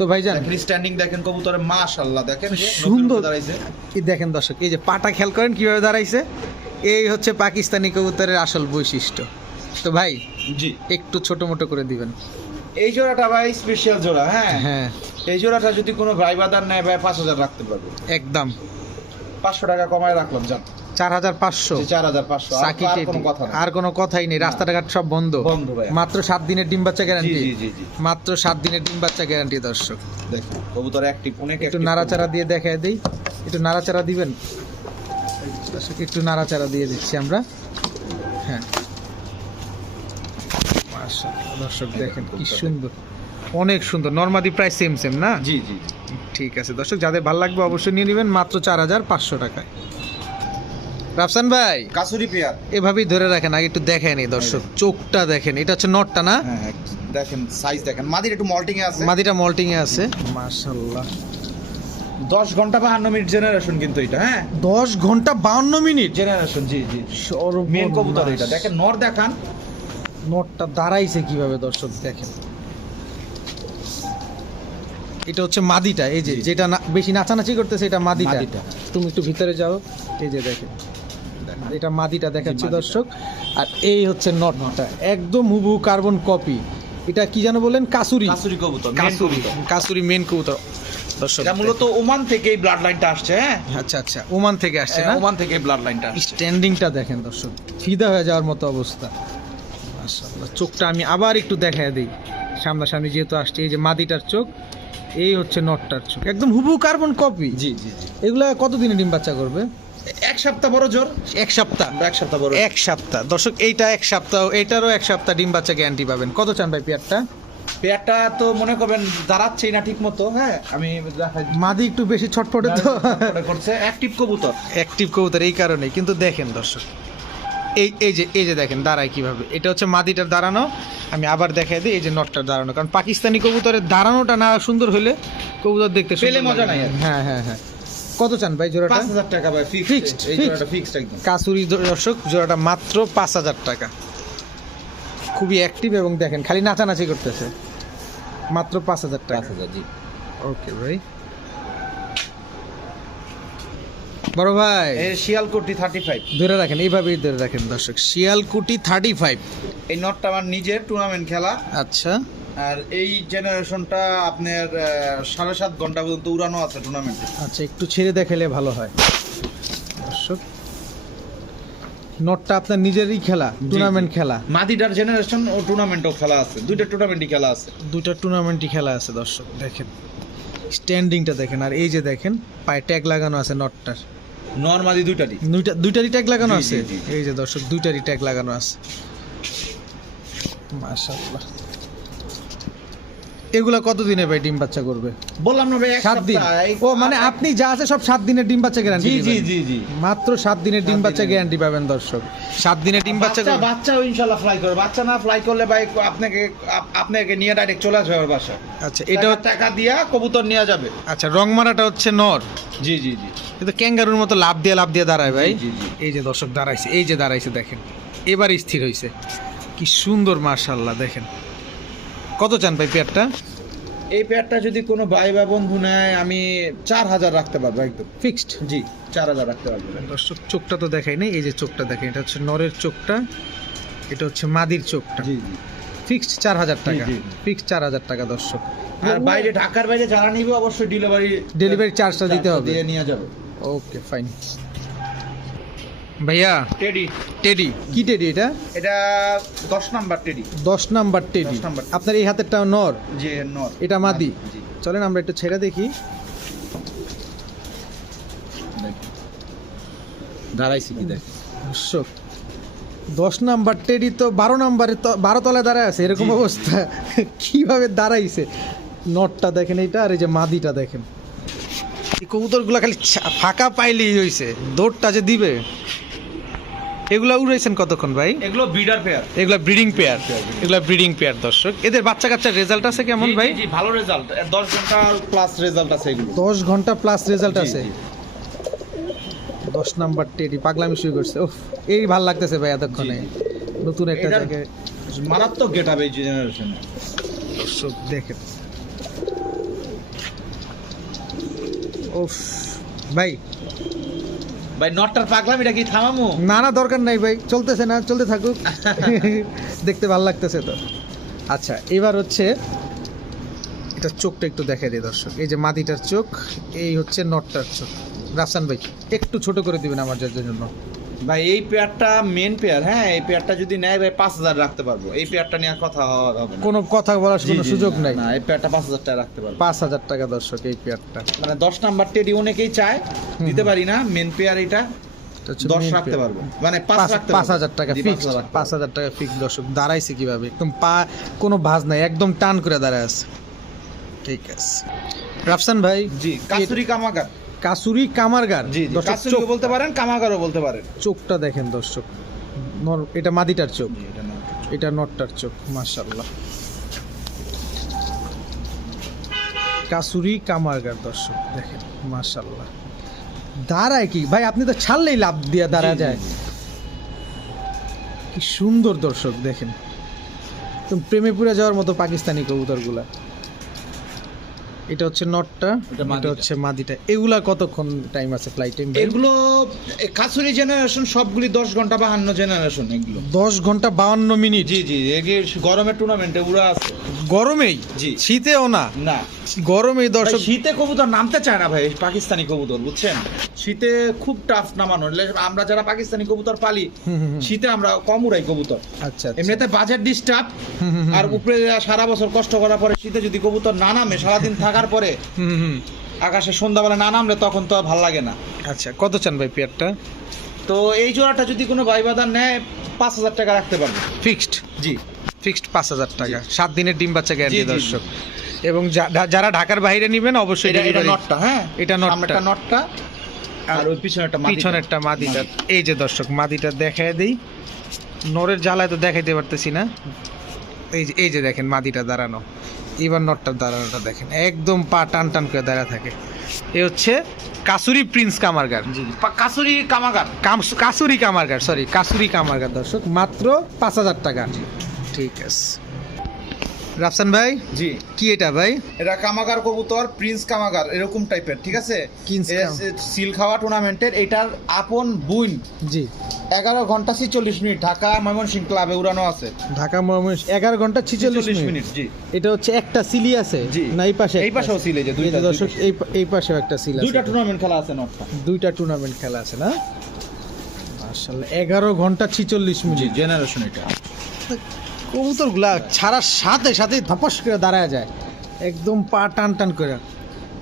B: তো ভাইজান
A: দেখেন স্ট্যান্ডিং দেখেন কবুতরের মাশাআল্লাহ দেখেন
B: সুন্দর।
A: দাঁড়াইছে।
B: এই দেখেন দর্শক এই যে পাটা খেয়াল করেন কীভাবে দাঁড়াইছে? এই হচ্ছে পাকিস্তানি কবুতরের আসল বৈশিষ্ট্য। তো ভাই
A: জি।
B: একটু ছোট মোটো করে দিবেন।
A: এই জোড়াটা ভাই স্পেশাল জোড়া হ্যাঁ?
B: হ্যাঁ।
A: এই জোড়াটা যদি কোনো ভাই বাদার নেয় ভাই পাঁচ হাজার রাখতে পারবে।
B: একদম।
A: পাঁচশো টাকা কমায় রাখলাম জান
B: চার হাজার পাঁচশো।
A: চার হাজার পাঁচশো। আর কোনো কথা
B: আর কোনো কথাই নেই। রাস্তাঘাট সব বন্ধ। মাত্র সাত দিনের ডিম বাচ্চা গ্যারান্টি মাত্র সাত দিনের ডিম বাচ্চা গ্যারান্টি দর্শক।
A: দেখুন কবুতর অ্যাক্টিভ অনেক
B: একটু নাড়াচাড়া দিয়ে দেখায় দিই। একটু নাড়াচাড়া দিবেন? দর্শক একটু নাড়াচাড়া দিয়ে দিচ্ছি আমরা। হ্যাঁ। দর্শক দেখেন কি সুন্দর। অনেক সুন্দর। নর্মাদি প্রায় সেম সেম না?
A: জি জি।
B: ঠিক আছে দর্শক যাদের ভালো লাগবে অবশ্যই নিয়ে নেবেন। মাত্র চার হাজার পাঁচশো টাকায়। রাফসান ভাই
A: কাসুরি পেয়ার।
B: এভাবেই ধরে রাখেন আগে একটু দেখেন এই দর্শক চোখটা দেখেন এটা হচ্ছে নটটা না?
A: হ্যাঁ হ্যাঁ, দেখেন সাইজ দেখেন। মাদির একটু মল্টিং এ আছে।
B: মাদিটা মল্টিং এ আছে। মাশাল্লাহ
A: দশ ঘণ্টা বাহান্ন মিনিট জেনারেশন কিন্তু এটা হ্যাঁ?
B: দশ ঘণ্টা বাউন্ন মিনিট?
A: জেনারেশন জি জি। মেন কবুতর এটা। দেখেন নর দেখান।
B: নোটটা দাঁড়াইছে কীভাবে দর্শক দেখেন। এটা হচ্ছে মাদিটা এই যে যেটা না- বেশি নাচানাচি করতেছে এটা মাদিটা।
A: মাদিটা।
B: তুমি একটু ভিতরে যাও এই যে দেখেন। এটা মাদিটা দেখাচ্ছি দর্শক। আর এই হচ্ছে নটটা। একদম হুবহু কার্বন কপি। এটা কি যেন বলেন কাসুরি।
A: কাসুরি কবুতর
B: কাসুরি। কাসুরি মেন কবুতর। দর্শক
A: এটা মূলত ওমান থেকে এই ব্লাড লাইনটা আসছে হ্যাঁ?
B: আচ্ছা আচ্ছা। ওমান থেকে আসছে না?
A: ওমান থেকে ব্লাড লাইনটা আসছে।
B: স্ট্যান্ডিংটা দেখেন দর্শক। ফিদা হয়ে যাওয়ার মতো অবস্থা। মাশাআল্লাহ চোখটা আমি আবার একটু দেখায় দিই। সামনাসামনি যেহেতু আসছে এই যে মাদিটার চোখ এই হচ্ছে নটটার চোখ। একদম হুবহু কার্বন কপি।
A: জি জি জি।
B: এগুলা কতদিনে ডিম বাচ্চা করবে?
A: এক সপ্তাহ বড় জোর?
B: এক সপ্তাহ।
A: এক সপ্তাহ বড়
B: এক সপ্তাহ। দর্শক এইটা এক সপ্তাহ এইটারও এক সপ্তাহ ডিম বাচ্চা গ্যারান্টি পাবেন। কত চান ভাই পেয়ারটা?
A: পেয়ারটা তো মনে করবেন দাঁড়াচ্ছেই না ঠিক মতো হ্যাঁ? আমি
B: মাদি একটু বেশি ছটফটে তো।
A: করছে। অ্যাক্টিভ কবুতর।
B: অ্যাক্টিভ কবুতর এই কারণে। কিন্তু দেখেন দর্শক এই এই যে এই যে দেখেন দাঁড়ায় কীভাবে। এটা হচ্ছে মাদিটার দাঁড়ানো। আমি আবার দেখাই দিই এই যে নটটার দাঁড়ানো। কারণ পাকিস্তানি কবুতরের দাঁড়ানোটা না সুন্দর হলে কবুতর দেখতে
A: পেলে মজা নাই
B: হ্যাঁ হ্যাঁ হ্যাঁ। কত চান ভাই জোড়াটা?
A: পাঁচ হাজার টাকা ভাই ফিক্সড এই জোড়াটা ফিক্সড একদম।
B: কাসুরি দর্শক জোড়াটা মাত্র পাঁচ হাজার টাকা। খুবই অ্যাক্টিভ এবং দেখেন খালি নাচানাচি করতেছে। মাত্র পাঁচ হাজার টাকা।
A: হাজার জি।
B: ওকে ভাই। বড় ভাই।
A: এই শিয়ালকোটি থার্টি ফাইভ
B: ধরে রাখেন এইভাবেই ধরে রাখেন দর্শক শিয়ালকুটি থার্টি ফাইভ
A: এই নটটা আমার নিজের টুর্নামেন্ট খেলা।
B: আচ্ছা।
A: আর এই জেনারেশনটা আপনার সাড়ে সাত ঘণ্টা পর্যন্ত উড়ানো আছে টুর্নামেন্টে
B: আচ্ছা একটু ছেড়ে দেখালে ভালো হয়। দর্শক নটটা আপনার নিজেরই খেলা টুর্নামেন্ট খেলা।
A: মাদিটার জেনারেশন ও টুর্নামেন্টও খেলা আছে। দুইটা টুর্নামেন্টই খেলা আছে।
B: দুইটা টুর্নামেন্টই খেলা আছে দর্শক দেখেন। স্ট্যান্ডিংটা দেখেন আর এই যে দেখেন পায়ে ট্যাগ লাগানো আছে নটটার।
A: নর্মালি দুইটারই।
B: দুইটা দুইটারই ট্যাগ লাগানো আছে। এই যে দর্শক দুইটারই ট্যাগ লাগানো আছে। মাশাআল্লাহ। এগুলা কতদিনে ভাই ডিম বাচ্চা করবে?
A: বললাম না ভাই
B: সাত দিন। ও মানে আপনি যা আছে সব সাত দিনের ডিম বাচ্চা গ্যারান্টি
A: জি জি জি
B: মাত্র সাত দিনের ডিম বাচ্চা গ্যারান্টি পাবেন দর্শক। সাত দিনের ডিম বাচ্চা
A: বাচ্চা ইনশাল্লাহ ফ্লাই করবে। বাচ্চা না ফ্লাই করলে ভাই আপনাকে আপনাকে নিয়ে ডাইরেক্ট চলে আসবে আমার বাসা
B: আচ্ছা
A: এটা টাকা দিয়া কবুতর নিয়ে যাবে।
B: আচ্ছা রং মারাটা হচ্ছে নর।
A: জি জি জি।
B: কিন্তু ক্যাঙ্গারুর মতো লাভ দিয়ে লাভ দিয়ে দাঁড়ায় ভাই।
A: জি, জি।
B: এই যে দর্শক দাঁড়াইছে এই যে দাঁড়াইছে দেখেন। এবার স্থির হয়েছে কি সুন্দর মার্শাল্লাহ দেখেন। কত চান ভাই পেয়ারটা?
A: এই পেয়ারটা যদি কোনো ভাই বা বন্ধু নেয় আমি চার হাজার রাখতে পারব একদম।
B: ফিক্সড?
A: জি চার হাজার রাখতে পারব।
B: দর্শক চোখটা তো দেখাই নাই এই যে চোখটা দেখেন এটা হচ্ছে নরের চোখটা এটা হচ্ছে মাদির চোখটা।
A: জি জি।
B: ফিক্সড চার হাজার টাকা ফিক্সড চার হাজার টাকা দর্শক।
A: আর বাইরে ঢাকার বাইরে যারা নিবে অবশ্যই ডেলিভারি
B: Delivery charge টা দিতে হবে।
A: দিয়ে নিয়ে যাবে।
B: ওকে ফাইন ভাইয়া
A: টেডি।
B: টেডি। কি টেডি এটা?
A: এটা দশ নাম্বার টেডি।
B: দশ নাম্বার টেডি।
A: 10 নাম্বার।
B: আপনার এই হাতেরটা নর?
A: যে নর।
B: এটা মাদি।
A: জি।
B: চলেন আমরা একটু ছেড়ে দেখি।
A: দাঁড়াইছি কি দেখ?
B: দর্শক দশ নাম্বার টেডি তো বারো নাম্বারে তো বারো তলায় দাঁড়ায় আছে এরকম অবস্থা। কীভাবে দাঁড়াইছে? নটটা দেখেন এইটা আর এই যে মাদিটা দেখেন। এই কবুতরগুলো খালি ছা- ফাঁকা পাইলেই হয়েছে দৌড়টা যে দিবে। এগুলা উড়াইছেন কতক্ষণ ভাই?
A: এগুলো বিডার পেয়ার
B: এগুলা ব্রিডিং পেয়ার এগুলা ব্রিডিং পেয়ার দর্শক। এদের বাচ্চা কাচ্চার রেজাল্ট আছে কেমন ভাই?
A: জি ভালো রেজাল্ট দশ ঘণ্টা প্লাস রেজাল্ট আছে এগুলো।
B: দশ ঘণ্টা প্লাস রেজাল্ট আছে। দশ নাম্বার টেডি পাগলামি শুরু করছে। উফ এই ভালো লাগতেছে ভাই এতক্ষণে। নতুন একটা জায়গায়।
A: মারাত্মক গেট এই জেনারেশন
B: দর্শক দেখেন। উফ ভাই
A: ভাই নটটার পাগলাম এটা কি থামামু?
B: না না দরকার নাই ভাই চলতেছে না চলতে থাকুক। দেখতে ভালো লাগতেছে তো। আচ্ছা এবার হচ্ছে এটা চোখটা একটু দেখাই দিই দর্শক। এই যে মাদিটার চোখ এই হচ্ছে নটটার চোখ। রাফসান ভাই একটু ছোট করে দিবেন আমার জন্য।
A: ভাই এই পেয়ারটা মেন পেয়ার হ্যাঁ? এই পেয়ারটা যদি নেয় ভাই পাঁচ হাজার রাখতে পারব। এই পেয়ারটা নিয়ে কথা হবে
B: কোনো কথা বলার কোনো সুযোগ নাই।
A: না এই পেয়ারটা পাঁচ হাজার টাকা রাখতে পারব।
B: পাঁচ হাজার টাকা দর্শক এই পেয়ারটা
A: মানে দশ নাম্বার টেডি অনেকেই চায় দিতে পারি না মেন পেয়ার এটা। দশ রাখতে পারব। মানে পাঁচ
B: হাজার টাকা ফিক্স
A: পাঁচ হাজার
B: টাকা ফিক্স দর্শক দাঁড়াইছে কীভাবে? একদম পা কোনো ভাজ নাই একদম টান করে দাঁড়ায় আছে। ঠিক আছে। রাফসান ভাই
A: জি কাসুরি কামাগার।
B: কাসুরি কামারগার।
A: জি কাসুরি বলতে পারেন কামাগারও বলতে পারেন।
B: চোখটা দেখেন দর্শক। এটা মাদিটার চোখ।
A: এটা
B: নটটার চোখ মাশাল্লাহ কাসুরি কামারগার দর্শক দেখেন মাশাল্লাহ দাঁড়ায় কি? ভাই আপনি তো ছাড়লেই লাভ দিয়ে দাঁড়া যায়। কি সুন্দর দর্শক দেখেন। প্রেমে পুরে যাওয়ার মতো পাকিস্তানি কবুতরগুলা। এটা হচ্ছে নটটা
A: এটা
B: হচ্ছে মাদিটা। এগুলা কতক্ষণ টাইম আছে ফ্লাইট টাইম
A: এগুলো কাসুরি জেনারেশন সবগুলি দশ ঘণ্টা বাহান্ন জেনারেশন এগুলো।
B: দশ ঘণ্টা বাউন্ন মিনিট?
A: জি জি গরমের টুর্নামেন্টে উড়া আছে।
B: গরমেই?
A: জি।
B: শীতেও না?
A: না।
B: গরমেই
A: ভাই,
B: দর্শক
A: শীতে কবুতর নামতে চায় না ভাই পাকিস্তানি কবুতর বুঝছেন? শীতে খুব টাফ নামানো আমরা যারা পাকিস্তানি কবুতর পালি। শীতে আমরা কম উড়াই কবুতর।
B: আচ্ছা আচ্ছা।
A: এমনিতে বাজেট ডিস্টার্ব আর উপরে সারা বছর কষ্ট করার পরে শীতে যদি কবুতর না নামে সারাদিন থাকার পরে। আকাশে সন্ধ্যাবেলা না নামলে তখন তো ভালো লাগে না।
B: আচ্ছা কত চান ভাই পেয়ারটা?
A: তো এই জোড়াটা যদি কোনো ভাই বাদার নেয় পাঁচ হাজার টাকা রাখতে পারবে।
B: ফিক্সড?
A: জি।
B: ফিক্সড পাঁচ হাজার টাকা। সাত দিনের ডিম বাচ্চা গ্যারান্টি দর্শক। এবং যারা ঢাকার বাইরে নেবেন অবশ্যই
A: এটা নটটা হ্যাঁ?
B: এটা নটটা।
A: নটটা আর ওই পিছনেরটা।
B: পিছনেরটা মাদিটা। এই যে দর্শক মাদিটা দেখায় দেই। নরের জ্বালায় তো দেখাইতে পারতেছি না। এই যে এই যে দেখেন মাদিটা দাঁড়ানো। এবার নটটার দাঁড়ানোটা দেখেন। একদম পা টান টান করে দাঁড়া থাকে। এ হচ্ছে কাসুরি প্রিন্স কামারগার।
A: কাসুরি কামাগার
B: কাম- কাসুরি কামারগার সরি কাসুরি কামারগার দর্শক। মাত্র পাঁচ হাজার টাকা। ঠিক আছে। রাফসান ভাই?
A: জি।
B: কি এটা ভাই?
A: এটা কামাগার কবুতর প্রিন্স কামাগার এরকম টাইপের ঠিক আছে? সিল খাওয়া টুর্নামেন্টের এটার আপন বুইন।
B: জি।
A: এগারো ঘণ্টা ছিচল্লিশ মিনিট ঢাকা ময়মনসিং ক্লাবে উড়ানো আছে।
B: ঢাকা মহামেশ এগারো ঘণ্টা ছিচল্লিশ মিনিট।
A: জি।
B: এটা হচ্ছে একটা সিলি আছে। না এই পাশে
A: এই পাশেও সিল এই যে দুইটা
B: দর্শক এই এই পাশেও একটা সিল আছে।
A: দুইটা টুর্নামেন্ট খেলা আছে নটটা।
B: দুইটা টুর্নামেন্ট খেলা আছে না? মাশাআল্লাহ এগারো ঘণ্টা ছিচল্লিশ মিনিট।
A: জেনারেশন এটা।
B: কবুতরগুলা ছাড়ার সাথে সাথে ধপাস করে দাঁড়ায় যায়। একদম পা টান টান করে।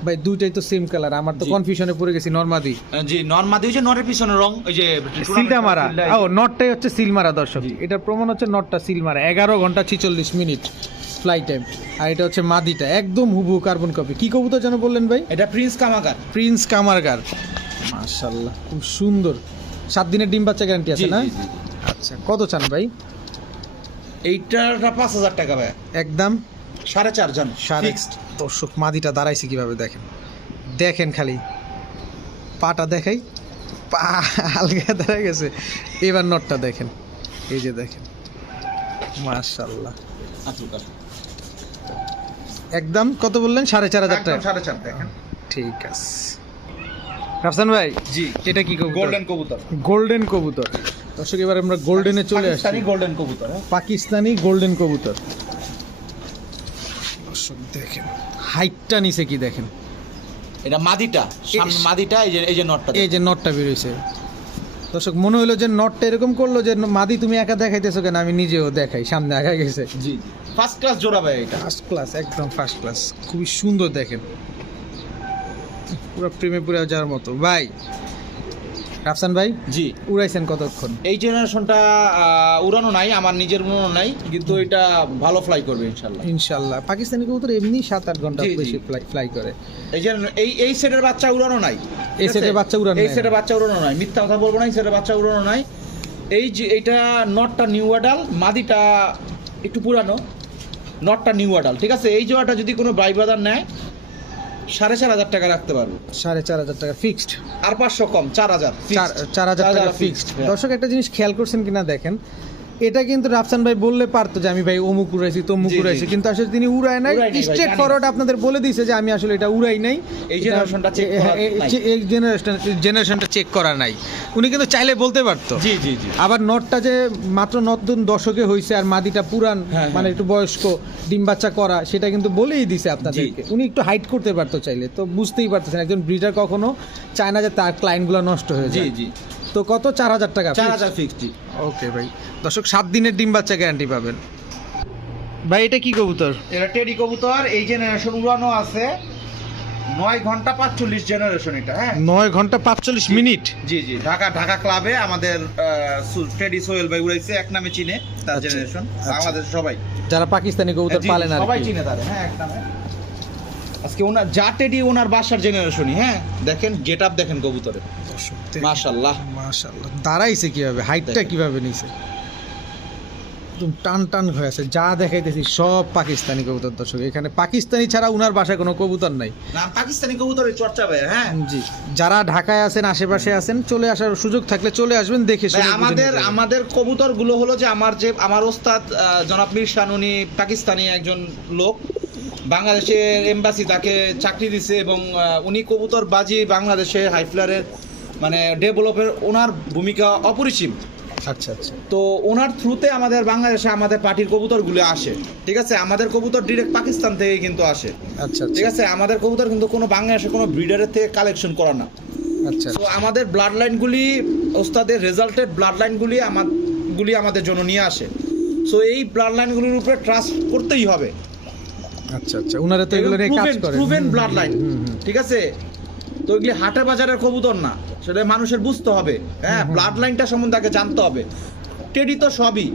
B: ভাই দুইটাই তো সেম কালার আমার তো। কনফিউশনে পড়ে গেছি নর্মাদি।
A: জি নর্মা দিয়ে যে নরের পিছনে রং ওই যে
B: সিলটা মারা। ও নটটাই হচ্ছে সিল মারা দর্শক।
A: জি।
B: এটার প্রমাণ হচ্ছে নটটা সিল মারা। এগারো ঘণ্টা ছিচল্লিশ মিনিট ফ্লাইট টাইম আর এটা হচ্ছে মাদিটা। একদম হুবু কার্বন কপি কি কবুতর যেন বললেন ভাই?
A: এটা প্রিন্স কামাগার
B: প্রিন্স কামারগার মাশাল্লাহ খুব সুন্দর। সাত দিনের ডিম বাচ্চা গ্যারান্টি আছে না। আচ্ছা কত চান ভাই?
A: এইটারটা পাঁচ হাজার টাকা ভাই
B: একদম।
A: সাড়ে চার জন।
B: সাড়ে। দর্শক মাদিটা দাঁড়াইছে কীভাবে দেখেন? দেখেন খালি। পাটা দেখাই। পা আলগা দাঁড়ায় গেছে। এবার নটটা দেখেন। এই যে দেখেন। মাশাল্লাহ
A: আসুক।
B: একদম কত বললেন? সাড়ে চার হাজার টাকা।
A: সাড়ে চার দেখেন।
B: ঠিক আছে। রাফসান ভাই
A: জি।
B: এটা কি
A: গোল্ডেন কবুতর।
B: গোল্ডেন কবুতর। দর্শক এবার আমরা গোল্ডেনে চলে আসি।
A: পাকিস্তানি গোল্ডেন কবুতর হ্যাঁ।
B: পাকিস্তানি গোল্ডেন কবুতর। দর্শক দেখেন হাইটটা নিচে কি দেখেন?
A: এটা মাদিটা সামনে মাদিটা এই যে এই যে নটটা
B: এই যে নটটা বেরোইছে দর্শক মনে হলো যে নটটা এরকম করল যে মাদি তুমি একা দেখাইতেছো কেন? আমি নিজেও দেখাই সামনে আগে গেছে।
A: জি জি। ফার্স্ট ক্লাস জোড়া ভাই এটা।
B: ফার্স্ট ক্লাস একদম ফার্স্ট ক্লাস খুবই সুন্দর দেখেন। পুরো প্রেমে পুরো যাওয়ার মতো। ভাই রাফসান ভাই
A: জি।
B: উড়াইছেন কতক্ষণ?
A: এই জেনারেশনটা উড়ানো নাই আমার নিজের উড়ানো নাই কিন্তু এটা ভালো ফ্লাই করবে ইনশাল্লাহ
B: ইনশাল্লাহ পাকিস্তানি কবুতর এমনি সাত আট
A: ঘণ্টা।
B: বেশি ফ্লাই ফ্লাই করে।
A: এই যে এই এই সেটের বাচ্চা উড়ানো নাই।
B: এই সেটের বাচ্চা উড়ানো
A: এই। সেটের বাচ্চা উড়ানো নাই। মিথ্যা কথা বলব না এই সেটের বাচ্চা উড়ানো নাই। এই যে এইটা নটটা নিউ আডাল মাদিটা একটু পুরানো। নটটা নিউ আডাল ঠিক আছে? এই জোড়াটা যদি কোনো বাই বাজার নেয় সাড়ে চার হাজার টাকা রাখতে পারব।
B: সাড়ে চার হাজার টাকা ফিক্সড
A: আর পাঁচশো কম চার হাজার
B: চার হাজার টাকা ফিক্সড দর্শক একটা জিনিস খেয়াল করছেন কিনা দেখেন এটা কিন্তু রাফসান ভাই বললে পারতো যে আমি ভাই অমুক উড়াইছি তমুক। উড়াইছি। কিন্তু আসলে তিনি উড়ায় নাই। স্ট্রেট ফরওয়ার্ড আপনাদের বলে দিয়েছে যে আমি আসলে এটা উড়াই নাই।
A: এই করা নাই।
B: এই জেনারেশন জেনারেশনটা চেক করা নাই। উনি কিন্তু চাইলে বলতে পারতো।
A: জি জি জি।
B: আবার নটটা যে মাত্র নতুন দশকে হয়েছে আর মাদিটা পুরান
A: হ্যাঁ,
B: মানে
A: হ্যাঁ।
B: একটু বয়স্ক ডিম বাচ্চা করা সেটা কিন্তু বলেই দিছে আপনাদেরকে। উনি একটু হাইট করতে পারতো চাইলে। তো বুঝতেই পারতেছেন একজন ব্রিডার কখনো চায় না যে তার ক্লায়েন্টগুলো নষ্ট হয়ে
A: জি জি।
B: তো কত? চার হাজার টাকা
A: চার হাজার ফিক্সড
B: ওকে ভাই। দর্শক সাত দিনের ডিম বাচ্চা গ্যারান্টি পাবেন। ভাই এটা কি কবুতর?
A: এটা টেডি কবুতর এই জেনারেশন উড়ানো আছে। নয় ঘণ্টা পাঁচচল্লিশ জেনারেশন এটা হ্যাঁ?
B: নয় ঘণ্টা পাঁচচল্লিশ মিনিট?
A: জি জি। ঢাকা ঢাকা ক্লাবে আমাদের টেডি সোহেল ভাই উড়াইছে এক নামে চিনে তার
B: আচ্ছা,
A: জেনারেশন
B: আচ্ছা।
A: আমাদের সবাই।
B: যারা পাকিস্তানি কবুতর
A: জি,
B: পালেন আর
A: সবাই চিনে তারে হ্যাঁ এক নামে। আজকে ওনার যা টেডি ওনার বাসার জেনারেশনই হ্যাঁ? দেখেন গেট আপ দেখেন কবুতরে। মাশাল্লাহ
B: মাশাল্লাহ দাঁড়াইছে কীভাবে? হাইটটা কীভাবে নিছে? একদম টান টান হয়ে আছে। যা দেখাইতেছি সব পাকিস্তানি কবুতর দর্শক। এখানে পাকিস্তানি ছাড়া উনার বাসায় কোনো কবুতর নাই।
A: না পাকিস্তানি কবুতরের চর্চা ভাই হ্যাঁ?
B: জি। যারা ঢাকায় আছেন আশেপাশে আছেন চলে আসার সুযোগ থাকলে চলে আসবেন দেখে
A: আমাদের আমাদের কবুতরগুলো হলো যে আমার যে আমার ওস্তাদ জনাব মিরশান উনি পাকিস্তানি একজন লোক। বাংলাদেশের এমবাসি তাকে চাকরি দিছে এবং উনি কবুতর বাজি বাংলাদেশে হাইফ্লারের মানে ডেভেলপের ওনার ভূমিকা অপরিসীম।
B: আচ্ছা আচ্ছা।
A: তো ওনার থ্রুতে আমাদের বাংলাদেশে আমাদের পার্টির কবুতরগুলো আসে ঠিক আছে? আমাদের কবুতর ডিরেক্ট পাকিস্তান থেকে কিন্তু আসে।
B: আচ্ছা
A: ঠিক
B: আচ্ছা
A: আছে? আমাদের কবুতর কিন্তু কোনো বাংলাদেশে কোনো ব্রিডারের থেকে কালেকশন করা না।
B: আচ্ছা
A: তো আমাদের ব্লাড লাইনগুলি ওস্তাদের রেজাল্টেড ব্লাড লাইনগুলি আমাগুলি আমাদের জন্য নিয়ে আসে। সো এই ব্লাড লাইনগুলির উপরে ট্রাস্ট করতেই হবে।
B: আচ্ছা আচ্ছা। উনারা তো এগুলো নিয়ে কাজ করে
A: প্রুভেন ব্লাড লাইন। ঠিক আছে? তো এগুলি হাটে বাজারের কবুতর না সেটা মানুষের বুঝতে হবে। হ্যাঁ ব্লাড লাইনটা সম্বন্ধে আগে জানতে হবে। টেডি তো সবই।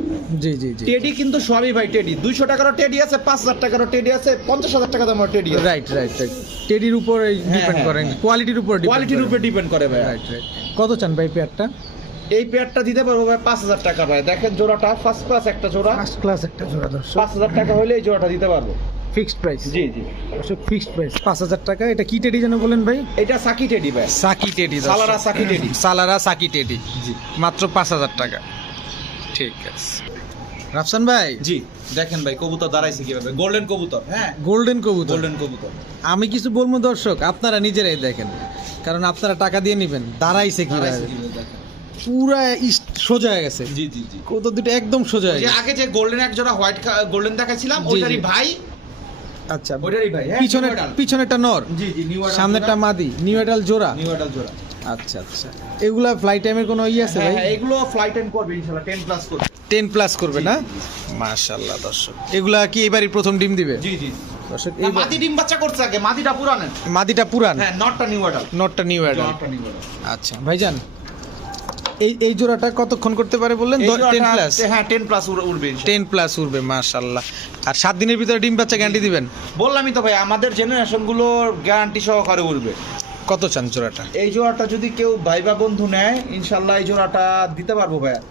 B: জি জি জি।
A: টেডি কিন্তু সবই ভাই টেডি দুইশো টাকারও টেডি আছে পাঁচ হাজার টাকারও টেডি আছে পঞ্চাশ হাজার টাকা দামের টেডি
B: রাইট রাইট রাইট টেডির উপর ডিপেন্ড করেন। কোয়ালিটির উপর
A: কোয়ালিটির উপরে ডিপেন্ড করে ভাই
B: রাইট রাইট কত চান ভাই পেয়ারটা?
A: এই পেয়ারটা দিতে পারব ভাই পাঁচ হাজার টাকা ভাই। দেখেন জোড়াটা ফার্স্ট ক্লাস একটা জোড়া।
B: ফার্স্ট ক্লাস একটা জোড়া
A: পাঁচ হাজার টাকা হলে এই জোড়াটা দিতে পারব।
B: Fixed price?
A: জি জি।
B: দর্শক ফিক্সড প্রাইস পাঁচ হাজার টাকা। এটা কি টেডি যেন বলেন ভাই?
A: এটা সাকি টেডি ভাই।
B: সাকি টেডি
A: সালারা সাকি টেডি।
B: সালারা সাকি টেডি
A: জি।
B: মাত্র পাঁচ হাজার টাকা। ঠিক আছে। রাফসান ভাই?
A: জি। দেখেন ভাই কবুতর দাঁড়াইছে কীভাবে? গোল্ডেন কবুতর হ্যাঁ?
B: গোল্ডেন কবুতর।
A: গোল্ডেন কবুতর।
B: আমি কিছু বলব দর্শক আপনারা নিজেরাই দেখেন। কারণ আপনারা টাকা দিয়ে নেবেন দাঁড়াইছে
A: কীভাবে?
B: পুরা সোজা হয়ে গেছে।
A: জি জি জি।
B: কবুতর দুটো একদম সোজা হয়ে গেছে।
A: আগে যে গোল্ডেন এক জোড়া হোয়াইট গোল্ডেন দেখাছিলাম ওইটারই ভাই
B: আচ্ছা
A: ওইটারই ভাই হ্যাঁ,
B: পিছনে পিছনেরটা নর।
A: জি জি নিউ
B: সামনেরটা মাদি নিউ এডাল জোড়া।
A: নিউ জোড়া।
B: আচ্ছা আচ্ছা। এগুলা ফ্লাই টাইমের কোনো ই আছে
A: হ্যাঁ
B: ভাই?
A: হ্যাঁ এগুলো ফ্লাইট টাইম করবে ইনশাআল্লাহ 10 প্লাস করবে।
B: টেন প্লাস করবে না?
A: জি,
B: মাশাল্লাহ দর্শক। এগুলা কি এবারই প্রথম ডিম দিবে?
A: জি জি।
B: দর্শক এই
A: মাদি ডিম বাচ্চা করছে আগে মাদিটা পুরানেন
B: মাদিটা পুরান?
A: হ্যাঁ নটটা নিউ
B: নটটা নিউ এডাল আচ্ছা ভাইজান এই এই জোড়াটা কতক্ষণ করতে পারে বললেন? টেন প্লাস
A: হ্যাঁ 10 প্লাস ইনশাআল্লাহ।
B: টেন প্লাস উঠবে মাশাল্লাহ আর সাত দিনের ভিতরে ডিম বাচ্চা গ্যারান্টি দিবেন?
A: বললামই তো ভাই আমাদের জেনারেশনগুলোর গ্যারান্টি সহকারে উঠবে
B: কত চান জোড়াটা?
A: এই জোড়াটা যদি কেউ ভাইবা বন্ধু নেয় ইনশাল্লাহ এই জোড়াটা দিতে পারব ভাইয়া।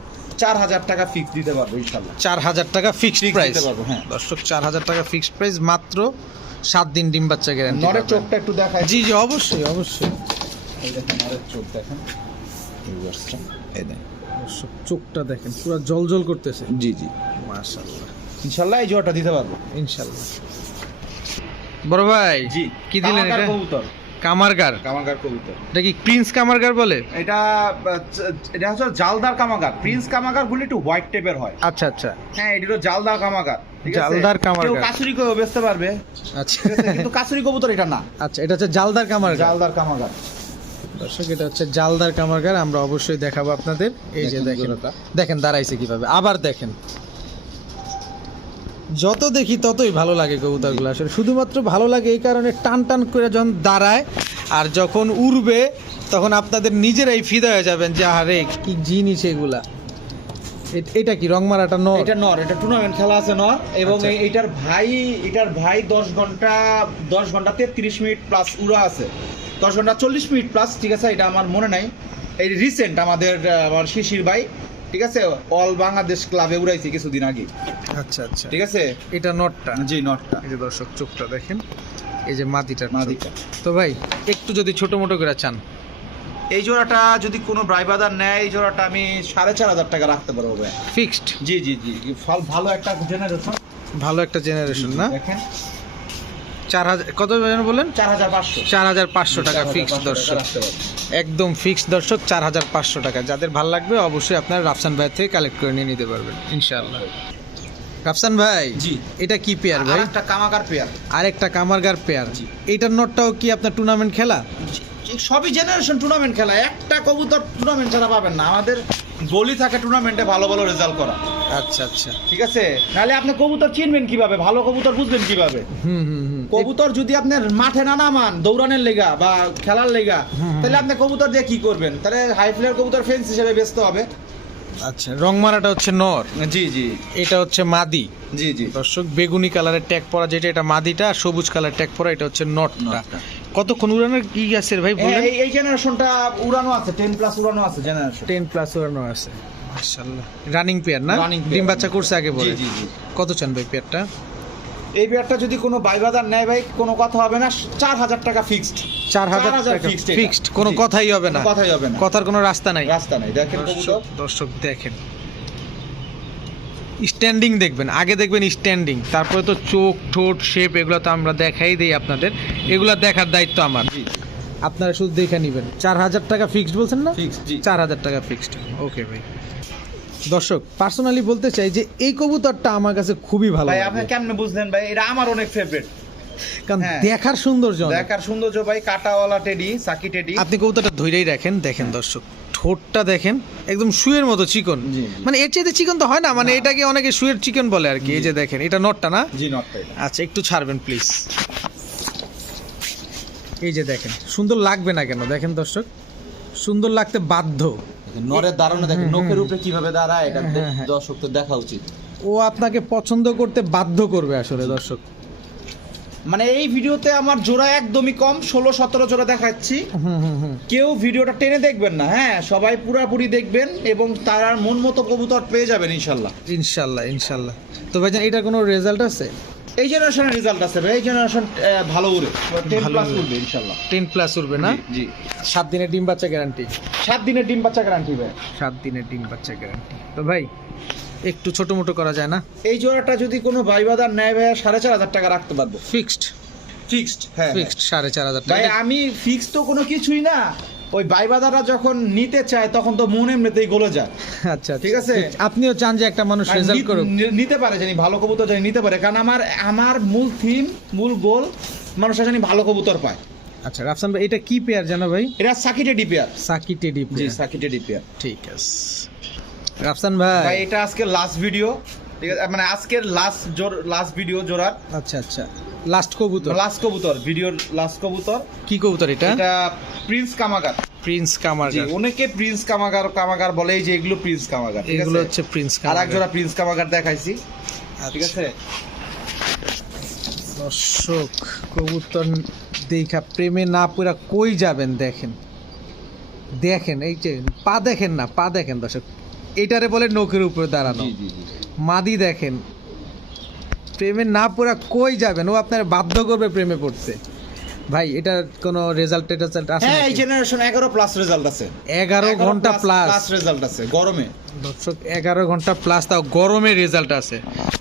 A: চার হাজার টাকা ফিক্স দিতে পারব ইনশাল্লাহ।
B: চার হাজার টাকা ফিক্সড
A: Fixed
B: প্রাইস
A: দিতে পারব, হ্যাঁ।
B: দর্শক চার হাজার টাকা ফিক্সড প্রাইস মাত্র সাত দিন ডিম বাচ্চা গ্যারান্টি
A: নরের চোখটা একটু দেখায়
B: জি জি অবশ্যই অবশ্যই।
A: এই দেখেন নরের চোখ দেখেন। এই।
B: চোখটা দেখেন পুরো জল জল করতেছে।
A: জি জি।
B: মাশাল্লাহ
A: ইনশাল্লাহ এই দিতে পারব।
B: ইনশাল্লাহ বড় ভাই
A: জি
B: কি দিলেন এটা?
A: কবুতর।
B: কামারগার?
A: কামারগার কবুতর।
B: এটা কি প্রিন্স কামারগার বলে?
A: এটা এটা হচ্ছে জালদার কামাগার প্রিন্স কামাগার গুলি একটু হোয়াইট টাইপের হয়।
B: আচ্ছা আচ্ছা।
A: হ্যাঁ এটা হলো জালদার আছে?
B: জালদার কামারগার।
A: কেউ কাসুরি কেউ বেচতে পারবে।
B: আচ্ছা।
A: কিন্তু কাসুরি কবুতর এটা না।
B: আচ্ছা এটা হচ্ছে জালদার কামার
A: জালদার কামাগার
B: দর্শক এটা হচ্ছে জালদার কামারগার আমরা অবশ্যই দেখাবো আপনাদের। এই যে
A: দেখেন
B: দেখেন দাঁড়াইছে কীভাবে। আবার দেখেন। যত দেখি ততই ভালো লাগে কবুতরগুলো। আসলে শুধুমাত্র ভালো লাগে এই কারণে টান টান করে যখন দাঁড়ায় আর যখন উড়বে তখন আপনাদের নিজেরাই ফিদা হয়ে যাবেন যে আরে কি জিনিস এগুলা। এটা কি রং মারাটা ন
A: এটা নর এটা টুর্নামেন্ট খেলা আছে নর। এবং
B: আচ্ছা।
A: এটার ভাই এটার ভাই দশ ঘণ্টা দশ ঘণ্টা তেত্রিশ মিনিট প্লাস উড়া আছে। দশ ঘণ্টা চল্লিশ মিনিট প্লাস ঠিক আছে? এটা আমার মনে নাই। এই রিসেন্ট আমাদের আমার শিশির ভাই ঠিক আছে? অল বাংলাদেশ ক্লাবে উড়াইছে কিছুদিন আগে।
B: আচ্ছা আচ্ছা।
A: ঠিক আছে?
B: এটা নটটা?
A: জি নটটা।
B: এই যে দর্শক চোখটা দেখেন। এই যে চোখ।
A: মাদিটা।
B: তো ভাই একটু যদি ছোট মোটো করে চান।
A: এই জোড়াটা যদি কোনো ব্রাইবাদার নেয় এই জোড়াটা আমি সাড়ে চার হাজার টাকা রাখতে পারব ভাই।
B: ফিক্সড
A: জি জি জি। ভালো একটা জেনারেশন
B: ভালো একটা জেনারেশন না?
A: দেখেন।
B: চার হাজার কত যেন বললেন?
A: চার হাজার পাঁচশো
B: চার হাজার পাঁচশো টাকা ফিক্সড দর্শক একদম ফিক্সড দর্শক চার হাজার পাঁচশো টাকা। যাদের ভালো লাগবে অবশ্যই আপনার রাফসান ভাইয়ের থেকে কালেক্ট করে নিয়ে নিতে পারবেন ইনশাআল্লাহ। রাফসান ভাই
A: জি।
B: এটা কি পেয়ার ভাই?
A: একটা কামাগার পেয়ার
B: আরেকটা কামারগার পেয়ার
A: জি।
B: এইটার নোটটাও কি আপনার টুর্নামেন্ট খেলা?
A: সবই জেনারেশন টুর্নামেন্ট খেলা। একটা কবুতর টুর্নামেন্ট ছাড়া পাবেন না। আমাদের বলি থাকে টুর্নামেন্টে ভালো ভালো রেজাল্ট করা।
B: আচ্ছা আচ্ছা।
A: ঠিক আছে? নাহলে আপনি কবুতর চিনবেন কীভাবে? ভালো কবুতর বুঝবেন কীভাবে? কবুতর যদি আপনার মাঠে না নামান দৌড়ানোর লেগা বা খেলার লেগা তাহলে আপনি কবুতর দিয়ে কি করবেন? তাহলে হাই ফ্লেয়ার কবুতর ফেন্স হিসেবে ব্যস্ত হবে।
B: আচ্ছা রং মারাটা হচ্ছে নর।
A: জি জি।
B: এটা হচ্ছে মাদি।
A: জি জি।
B: দর্শক বেগুনি কালারের ট্যাগ পরা যেটা এটা মাদিটা সবুজ কালার ট্যাগ পরা এটা হচ্ছে নটটা। কতক্ষণ উড়ানোর কি আছে ভাই বললেন
A: হ্যাঁ, এই এই জেনারেশনটা উড়ানো আছে টেন প্লাস উড়ানো আছে জেনারেশন
B: টেন প্লাস উড়ানো আছে। মাশাআল্লাহ। রানিং পেয়ার না? ডিম বাচ্চা করছে আগে বলে
A: জি জি
B: কত চান ভাই পেয়ারটা
A: এই পেয়ারটা যদি কোনো বাইবাদার নেয় ভাই কোনো কথা হবে না চার হাজার টাকা ফিক্সড
B: চার হাজার
A: 4,000
B: টাকা ফিক্সড কোনো কথাই হবে না।
A: কথাই হবে না।
B: কথার কোনো রাস্তা নাই।
A: রাস্তা নাই। দেখেন
B: দর্শক দর্শক দেখেন। স্ট্যান্ডিং দেখবেন আগে দেখবেন স্ট্যান্ডিং তারপরে তো চোখ ঠোঁট শেপ এগুলো তো আমরা দেখাই দিই আপনাদের এগুলো দেখার দায়িত্ব আমার।
A: জি।
B: আপনারা শুধু দেখে নেবেন। চার হাজার টাকা ফিক্সড বলছেন না?
A: ফিক্সড জি।
B: চার হাজার টাকা ফিক্সড ওকে ভাই। দর্শক পার্সোনালি বলতে চাই যে এই কবুতরটা আমার কাছে খুবই ভালো
A: ভাই। আপনি কেমনে বুঝলেন ভাই? এটা আমার অনেক ফেভারিট
B: কারণ
A: হ্যাঁ।
B: দেখার সৌন্দর্য।
A: দেখার সৌন্দর্য ভাই কাটাওয়ালা টেডি সাকি টেডি।
B: আপনি কবুতরটা ধৈরেই রাখেন দেখেন দর্শক। ঠোঁটটা দেখেন একদম শুয়ের মতো চিকন। মানে এর চাইতে চিকন তো হয় না মানে এটাকে অনেকে শুয়ের চিকন বলে আর কি এই যে দেখেন এটা নটটা না?
A: জি
B: আচ্ছা একটু ছাড়বেন প্লিজ। এই যে দেখেন সুন্দর লাগবে না কেন দেখেন দর্শক সুন্দর লাগতে বাধ্য।
A: নরের দাঁড়ানো দেখেন নখের উপরে কীভাবে দাঁড়ায় এটা
B: হ্যাঁ, হ্যাঁ।
A: দর্শক তো দেখা উচিত।
B: ও আপনাকে পছন্দ করতে বাধ্য করবে আসলে দর্শক।
A: মানে এই ভিডিওতে আমার জোড়া একদমই কম ষোলো সতেরো জোড়া দেখাচ্ছি।
B: হুম হুম হুম
A: কেউ ভিডিওটা টেনে দেখবেন না হ্যাঁ সবাই পুরাপুরি দেখবেন এবং তার মন মতো কবুতর পেয়ে যাবেন ইনশাল্লাহ।
B: ইনশাল্লাহ ইনশাল্লাহ। তো ভাইজান এটার কোনো রেজাল্ট আছে?
A: এই জেনারেশনের রেজাল্ট আছে ভাই এই জেনারেশন ভালো উড়ে। টেন প্লাস ইনশাল্লাহ।
B: টেন প্লাস উঠবে না?
A: জি, জি।
B: সাত দিনের ডিম বাচ্চা গ্যারান্টি
A: সাত দিনের ডিম বাচ্চা গ্যারান্টি ভাই।
B: সাত দিনের ডিম বাচ্চা গ্যারান্টি তো ভাই একটু ছোট মোটো করা যায় না।
A: এই জোড়াটা যদি কোনো ভাইবাদার নেয় ভাইয়া সাড়ে চার হাজার টাকা রাখতে পারব।
B: ফিক্সড
A: ফিক্সড হ্যাঁ
B: ফিক্সড সাড়ে চার হাজার
A: ভাই
B: টাকা
A: আমি ফিক্স তো কোনো কিছুই না। ওই ভাইবাদাররা যখন নিতে চায় তখন তো মন এমনিতেই গলে যায়।
B: আচ্ছা
A: ঠিক আছে।
B: আপনিও চান যে একটা মানুষ রেজাল্ট করুক।
A: নিতে পারে জানি ভালো কবুতর জানি নিতে পারে। কারণ আমার আমার মূল থিম মূল গোল মানুষরা জানি ভালো কবুতর পায়।
B: আচ্ছা রাফসান ভাই এটা কি পেয়ার জানো ভাই?
A: এটা সাকিটে ডিপিয়ার
B: সাকি টেডি
A: জি
B: পেয়ার
A: সাকিটে ডিপিয়ার
B: ঠিক আছে। রাফসান
A: ভাই।
B: ভাই
A: এটা আজকে লাস্ট ভিডিও ঠিক আছে? মানে আজকের লাস্ট জোর লাস্ট ভিডিও জোড়ার।
B: আচ্ছা আচ্ছা। লাস্ট কবুতর।
A: লাস্ট কবুতর ভিডিওর লাস্ট কবুতর।
B: কি কবুতর এটা?
A: এটা প্রিন্স কামাগার
B: প্রিন্স
A: জি
B: কামারগার
A: অনেকে প্রিন্স কামাগার কামাগার বলে যে এগুলো প্রিন্স কামাগার
B: এগুলো হচ্ছে প্রিন্স
A: আর এক জোড়া প্রিন্স কামাগার দেখাইছি ঠিক
B: আচ্ছা।
A: আছে?
B: দর্শক কবুতর দেখা প্রেমে না পুরা কই যাবেন দেখেন? দেখেন এই যে পা দেখেন না পা দেখেন দর্শক। এটারে বলে নখের উপরে দাঁড়ানো। মাদি দেখেন প্রেমে না পুরা কই যাবেন? ও আপনার বাধ্য করবে প্রেমে পড়তে ভাই এটার কোনো রেজাল্ট টেজাল্ট আছে
A: হ্যাঁ এই জেনারেশন এগারো প্লাস রেজাল্ট আছে।
B: এগারো ঘণ্টা প্লাস
A: প্লাস রেজাল্ট আছে গরমে।
B: দর্শক এগারো ঘণ্টা প্লাস তাও গরমের রেজাল্ট আছে।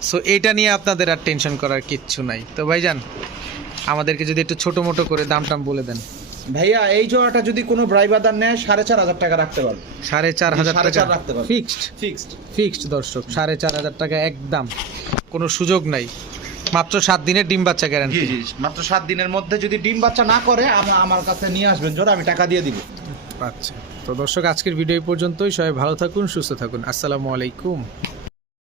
B: সো এটা নিয়ে আপনাদের আর টেনশন করার কিচ্ছু নাই। তো ভাইজান আমাদেরকে যদি একটু ছোট মোটো করে দাম টাম বলে দেন।
A: ভাইয়া এই জোড়াটা যদি কোনো ব্রাইবাদার নেয় সাড়ে চার হাজার টাকা রাখতে পারবে।
B: সাড়ে চার হাজার টাকা?
A: রাখতে পারবে।
B: ফিক্সড
A: ফিক্সড
B: ফিক্সড দর্শক সাড়ে চার হাজার টাকা একদম। কোনো সুযোগ নাই। মাত্র সাত দিনের ডিম বাচ্চা
A: জি
B: গ্যারান্টি
A: জি মাত্র সাত দিনের মধ্যে যদি ডিম বাচ্চা না করে আমা- আমার কাছে নিয়ে আসবেন জোড়া আমি টাকা দিয়ে দিব।
B: আচ্ছা তো দর্শক আজকের ভিডিও পর্যন্তই। সবাই ভালো থাকুন সুস্থ থাকুন। আসসালামু আলাইকুম।